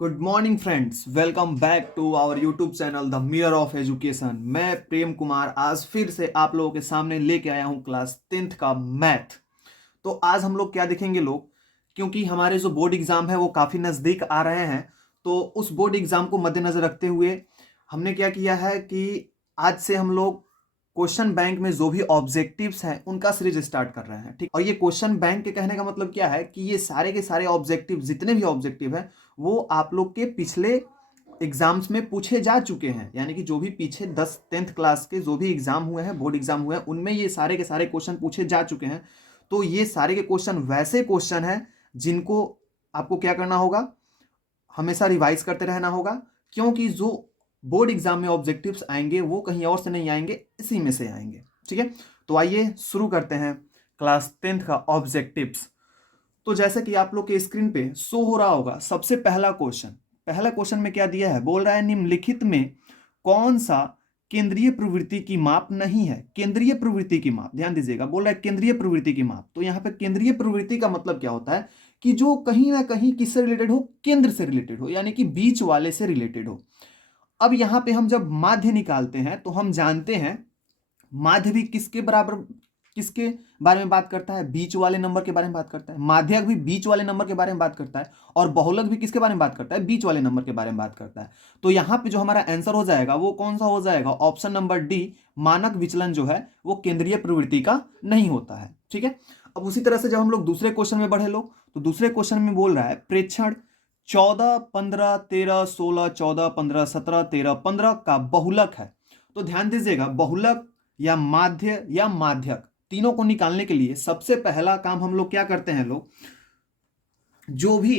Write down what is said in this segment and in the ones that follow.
Good morning friends, welcome back to our YouTube channel the mirror of education. मैं प्रेम कुमार आज फिर से आप लोगों के सामने लेके आया हूं क्लास 10th का मैथ। तो आज हम लोग क्या देखेंगे लोग, क्योंकि हमारे जो बोर्ड एग्जाम है वो काफ़ी नज़दीक आ रहे हैं। तो उस बोर्ड एग्जाम को मद्देनज़र रखते हुए हमने क्या किया है कि आज से हम लोग क्वेश्चन बैंक में जो भी ऑब्जेक्टिव्स हैं उनका सीरीज स्टार्ट कर रहे हैं। ठीक, और ये क्वेश्चन बैंक के कहने का मतलब क्या है कि ये सारे के सारे ऑब्जेक्टिव, जितने भी ऑब्जेक्टिव हैं वो आप लोग के पिछले एग्जाम्स में पूछे जा चुके हैं। यानी कि जो भी पीछे 10th क्लास के जो भी एग्जाम हुए हैं, बोर्ड एग्जाम हुए हैं, उनमें ये सारे के सारे क्वेश्चन पूछे जा चुके हैं। तो ये सारे के क्वेश्चन वैसे क्वेश्चन हैं जिनको आपको क्या करना होगा, हमेशा रिवाइज करते रहना होगा। क्योंकि जो बोर्ड एग्जाम में ऑब्जेक्टिव्स आएंगे वो कहीं और से नहीं आएंगे, इसी में से आएंगे। ठीक है, तो आइए शुरू करते हैं क्लास 10th का ऑब्जेक्टिव्स। तो जैसे कि आप लोग के स्क्रीन पे शो हो रहा होगा, सबसे पहला क्वेश्चन में क्या दिया है, बोल रहा है निम्नलिखित में कौन सा केंद्रीय प्रवृत्ति की माप नहीं है। केंद्रीय प्रवृत्ति की माप, ध्यान दीजिएगा, बोल रहा है केंद्रीय प्रवृत्ति की माप। तो यहाँ पे केंद्रीय प्रवृत्ति का मतलब क्या होता है कि जो कहीं ना कहीं किससे रिलेटेड हो, केंद्र से रिलेटेड हो, यानी कि बीच वाले से रिलेटेड हो। अब यहां पे हम जब माध्य निकालते हैं तो हम जानते हैं माध्य भी किसके बराबर, किसके बारे में बात करता है, बीच वाले नंबर के बारे में बात करता है। माध्यक भी बीच वाले नंबर के बारे में बात करता है और बहुलक भी किसके बारे में बात करता है, बीच वाले नंबर के बारे में बात करता है। तो यहां पे जो हमारा आंसर हो जाएगा वो कौन सा हो जाएगा, ऑप्शन नंबर डी। मानक विचलन जो है वो केंद्रीय प्रवृत्ति का नहीं होता है। ठीक है, अब उसी तरह से जब हम लोग दूसरे क्वेश्चन में बढ़े लोग, तो दूसरे क्वेश्चन में बोल रहा है प्रेक्षण 14, 15, 13, 16, 14, 15, 17, 13, 15 का बहुलक है। तो ध्यान दीजिएगा, बहुलक या माध्य या माध्यक तीनों को निकालने के लिए सबसे पहला काम हम लोग क्या करते हैं, लोग जो भी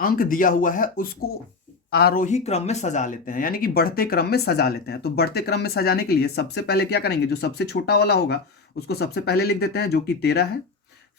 अंक दिया हुआ है उसको आरोही क्रम में सजा लेते हैं, यानी कि बढ़ते क्रम में सजा लेते हैं। तो बढ़ते क्रम में सजाने के लिए सबसे पहले क्या करेंगे, जो सबसे छोटा वाला होगा उसको सबसे पहले लिख देते हैं, जो कि 13 है।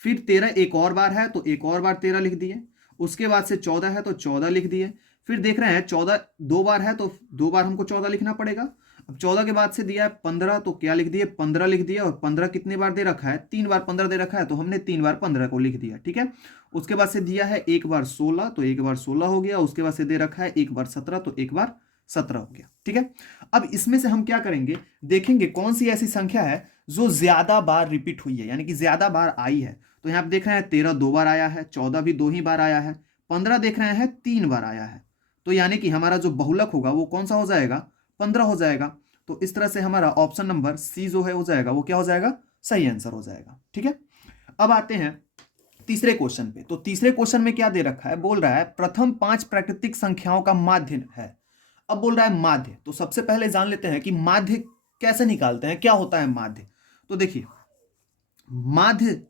फिर 13 एक और बार है तो एक और बार 13 लिख दिए। उसके बाद से 14 है तो 14 लिख दिए। फिर देख रहे हैं 14 दो बार है तो दो बार हमको 14 लिखना पड़ेगा। अब 14 के बाद से दिया है 15 तो क्या लिख दिए, 15 लिख दिया। और 15 कितने बार दे रखा है, 3 बार 15 दे रखा है तो हमने 3 बार 15 को लिख दिया। ठीक है, उसके बाद से दिया है एक बार 16 तो एक बार 16 हो गया। उसके बाद से दे रखा है एक बार 17 तो एक बार 17 हो गया। ठीक है, अब इसमें से हम क्या करेंगे, देखेंगे कौन सी ऐसी संख्या है जो ज्यादा बार रिपीट हुई है, यानी कि ज्यादा बार आई है। तो यहाँ पे देख रहे हैं 13 दो बार आया है, 14 भी दो ही बार आया है, 15 देख रहे हैं 3 बार आया है। तो यानी कि हमारा जो बहुलक होगा वो कौन सा हो जाएगा, 15 हो जाएगा। तो इस तरह से हमारा ऑप्शन नंबर सी जो है हो जाएगा, वो क्या हो जाएगा, सही आंसर हो जाएगा। ठीक है, अब आते हैं तीसरे क्वेश्चन पे। तो तीसरे क्वेश्चन में क्या दे रखा है, बोल रहा है प्रथम 5 प्राकृतिक संख्याओं का माध्य है। अब बोल रहा है माध्य, तो सबसे पहले जान लेते हैं कि माध्य कैसे निकालते हैं, क्या होता है माध्य। तो देखिए, माध्य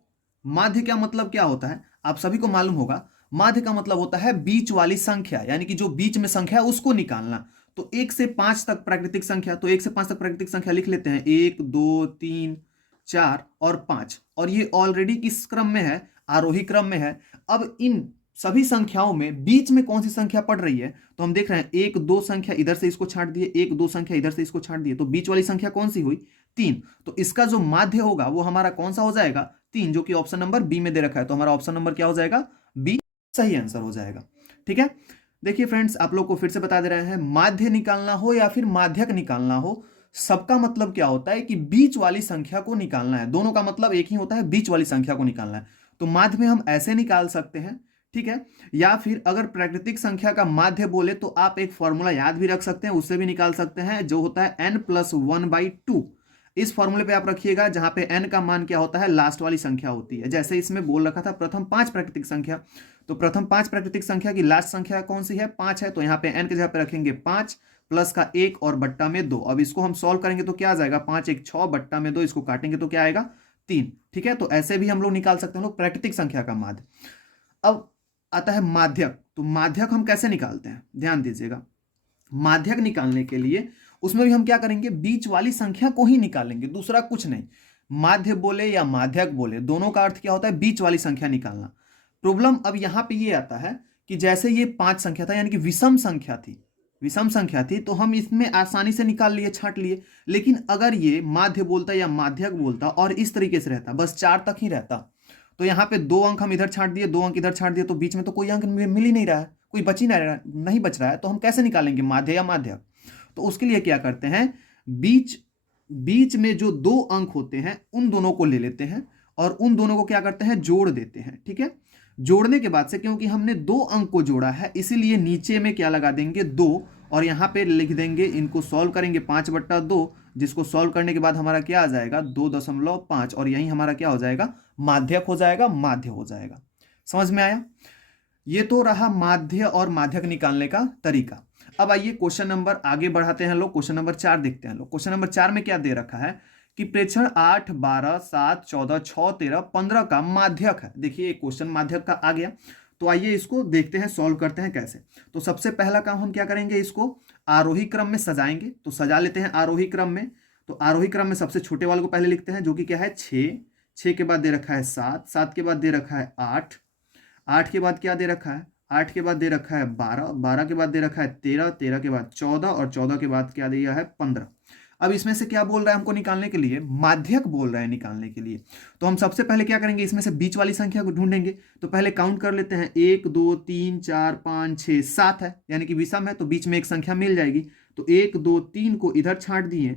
माध्य क्या मतलब क्या होता है, आप सभी को मालूम होगा। माध्य का मतलब होता है बीच वाली संख्या, यानी कि जो बीच में संख्या है उसको निकालना। तो 1 से 5 तक प्राकृतिक संख्या, तो 1 से 5 तक प्राकृतिक संख्या लिख लेते हैं, 1, 2, 3, 4 और 5। और ये ऑलरेडी किस क्रम में है, आरोही क्रम में है। अब इन सभी संख्याओं में बीच में कौन सी संख्या पड़ रही है, तो हम देख रहे हैं 1, 2 संख्या इधर से इसको छांट दिए, 1, 2 संख्या इधर से इसको छांट दिए, तो बीच वाली संख्या कौन सी हुई, 3। तो इसका जो माध्य होगा वो हमारा कौन सा हो जाएगा, 3, जो कि ऑप्शन नंबर बी में दे रखा है। तो हमारा ऑप्शन नंबर क्या हो जाएगा, बी सही आंसर हो जाएगा। ठीक है, देखिए फ्रेंड्स, आप लोग को फिर से बता दे रहे हैं, माध्य निकालना हो या फिर माध्यक निकालना हो, सबका मतलब क्या होता है कि बीच वाली संख्या को निकालना है। दोनों का मतलब एक ही होता है, बीच वाली संख्या को निकालना है। तो माध्य में हम ऐसे निकाल सकते हैं। ठीक है, या फिर अगर प्राकृतिक संख्या का माध्य बोले तो आप एक फॉर्मूला याद भी रख सकते हैं, उससे भी निकाल सकते हैं, जो होता है n+1/2। इस फॉर्मूले पे आप रखिएगा, जहां पे n का मान क्या होता है, लास्ट वाली संख्या होती है। जैसे इसमें बोल रखा था प्रथम 5 प्राकृतिक संख्या, तो प्रथम 5 प्राकृतिक संख्या की लास्ट संख्या कौन सी है, 5 है। तो यहाँ पे n के जगह पे रखेंगे 5 प्लस का 1 और बट्टा में 2। अब इसको हम सॉल्व करेंगे तो क्या आ जाएगा, 5 1 6 बट्टा में 2, इसको काटेंगे तो क्या आएगा, 3। ठीक है, तो ऐसे भी हम लोग निकाल सकते हैं लोग प्राकृतिक संख्या का माध्य। अब आता है माध्यक। तो माध्यक हम कैसे निकालते हैं, ध्यान दीजिएगा। माध्यक निकालने के लिए उसमें भी हम क्या करेंगे, बीच वाली संख्या को ही निकालेंगे, दूसरा कुछ नहीं। माध्य बोले या माध्यक बोले, दोनों का अर्थ क्या होता है, बीच वाली संख्या निकालना। प्रॉब्लम अब यहां पे ये आता है कि जैसे ये 5 संख्या था, यानी कि विषम संख्या थी, विषम संख्या थी, तो हम इसमें आसानी से निकाल लिए, छांट लिए। लेकिन अगर ये माध्य बोलता या माध्यक बोलता और इस तरीके से रहता, बस 4 तक ही रहता, तो यहाँ पे 2 अंक हम इधर छांट दिए, 2 अंक इधर छांट दिए, तो बीच में तो कोई अंक मिल ही नहीं रहा है, कोई नहीं बच रहा है, तो हम कैसे निकालेंगे माध्य या माध्यक? तो उसके लिए क्या करते हैं, बीच बीच में जो दो अंक होते हैं उन दोनों को ले लेते हैं और उन दोनों को क्या करते हैं, जोड़ देते हैं। ठीक है, जोड़ने के बाद से क्योंकि हमने दो अंक को जोड़ा है इसीलिए नीचे में क्या लगा देंगे, 2, और यहां पे लिख देंगे, इनको सॉल्व करेंगे 5/2, जिसको सॉल्व करने के बाद हमारा क्या आ जाएगा, 2.5, और यही हमारा क्या हो जाएगा, माध्यक हो जाएगा, माध्य हो जाएगा। समझ में आया? ये तो रहा माध्य और माध्यक निकालने का तरीका। अब आइए क्वेश्चन नंबर आगे बढ़ाते हैं लोग, क्वेश्चन नंबर 4 देखते हैं लोग। क्वेश्चन नंबर 4 में क्या दे रखा है कि प्रेक्षण 8, 12, 7, 14, 6, 13, 15 का माध्यक है। देखिए क्वेश्चन माध्यक का आ गया, तो आइए इसको देखते हैं, सॉल्व करते हैं कैसे। तो सबसे पहला काम हम क्या करेंगे, इसको आरोही क्रम में सजाएंगे। तो सजा लेते हैं आरोही क्रम में। तो आरोही क्रम में सबसे छोटे वाले को पहले लिखते हैं, जो कि क्या है 6, 6 के बाद दे रखा है 7, 7 के बाद दे रखा है 8, 8 के बाद क्या दे रखा है, 8 के बाद दे रखा है 12, 12 के बाद दे रखा है 13, 13 के बाद 14, और 14 के बाद क्या दिया है 15। अब इसमें से क्या बोल रहा है हमको निकालने के लिए, माध्यक बोल रहा है निकालने के लिए। तो हम सबसे पहले क्या करेंगे, इसमें से बीच वाली संख्या को ढूंढेंगे। तो पहले काउंट कर लेते हैं, 1 2 3 4 5 6 7 है, यानी कि विषम है, तो बीच में एक संख्या मिल जाएगी। तो 1 2 3 को इधर छांट दिए,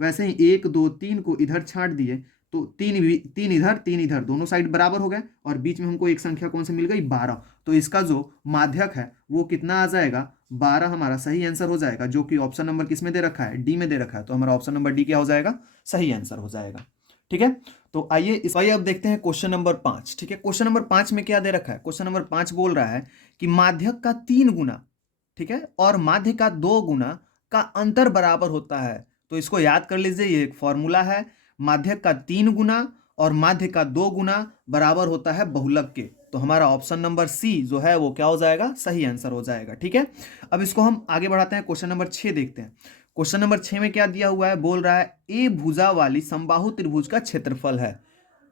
वैसे ही 1 2 3 को इधर छांट दिए, तो तीन इधर दोनों साइड बराबर हो गए, और बीच में हमको एक संख्या कौन सी मिल गई, 12। तो इसका जो माध्यक है वो कितना आ जाएगा, 12 हमारा सही आंसर हो जाएगा, जो कि ऑप्शन नंबर किस में दे रखा है, डी में दे रखा है। तो हमारा ऑप्शन नंबर डी क्या हो जाएगा, सही आंसर हो जाएगा। ठीक है, तो आइए अब देखते हैं क्वेश्चन नंबर 5। ठीक है, क्वेश्चन नंबर 5 में क्या दे रखा है, क्वेश्चन नंबर 5 बोल रहा है कि माध्यक का 3 गुना, ठीक है, और माध्य का 2 गुना का अंतर बराबर होता है। तो इसको याद कर लीजिए, ये एक फॉर्मूला है, माध्यक का 3 गुना और माध्य का 2 गुना बराबर होता है बहुलक के। तो हमारा ऑप्शन नंबर सी जो है वो क्या हो जाएगा, सही आंसर हो जाएगा। ठीक है, अब इसको हम आगे बढ़ाते हैं, क्वेश्चन नंबर 6 देखते हैं। क्वेश्चन नंबर 6 में क्या दिया हुआ है, बोल रहा है ए भुजा वाली समबाहु त्रिभुज का क्षेत्रफल है।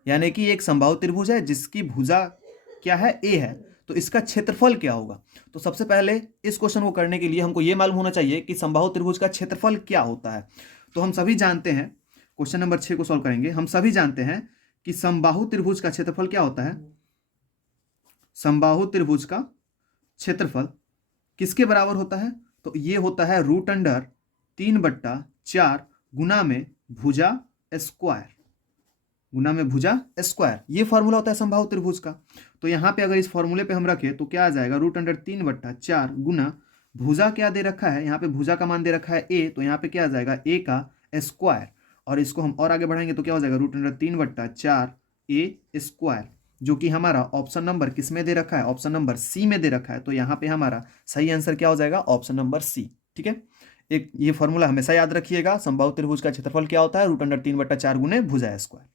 यानी कि एक समबाहु त्रिभुज है जिसकी भुजा क्या है, ए है, तो इसका क्षेत्रफल क्या होगा। तो सबसे पहले इस क्वेश्चन को करने के लिए हमको ये मालूम होना चाहिए कि समबाहु त्रिभुज का क्षेत्रफल क्या होता है। तो हम सभी जानते हैं, क्वेश्चन नंबर 6 को सॉल्व करेंगे, हम सभी जानते हैं कि समबाहु त्रिभुज का क्षेत्रफल क्या होता है। समबाहु त्रिभुज का क्षेत्रफल किसके बराबर होता है, तो ये होता है √3/4 गुना में भुजा स्क्वायर, गुना में भुजा स्क्वायर। ये फॉर्मूला होता है समबाहु त्रिभुज का। तो यहाँ पे अगर इस फॉर्मूले पे हम रखें तो क्या आ जाएगा, √3/4 गुना भुजा क्या दे रखा है, यहाँ पे भुजा का मान दे रखा है ए, तो यहाँ पे क्या आ जाएगा ए का स्क्वायर, और इसको हम और आगे बढ़ाएंगे तो क्या हो जाएगा √3/4 ए स्क्वायर, जो कि हमारा ऑप्शन नंबर किस में दे रखा है, ऑप्शन नंबर सी में दे रखा है। तो यहाँ पे हमारा सही आंसर क्या हो जाएगा, ऑप्शन नंबर सी। ठीक है, एक ये फॉर्मूला हमेशा याद रखिएगा, समबाहु त्रिभुज का क्षेत्रफल क्या होता है, √3/4 गुने भुजा स्क्वायर।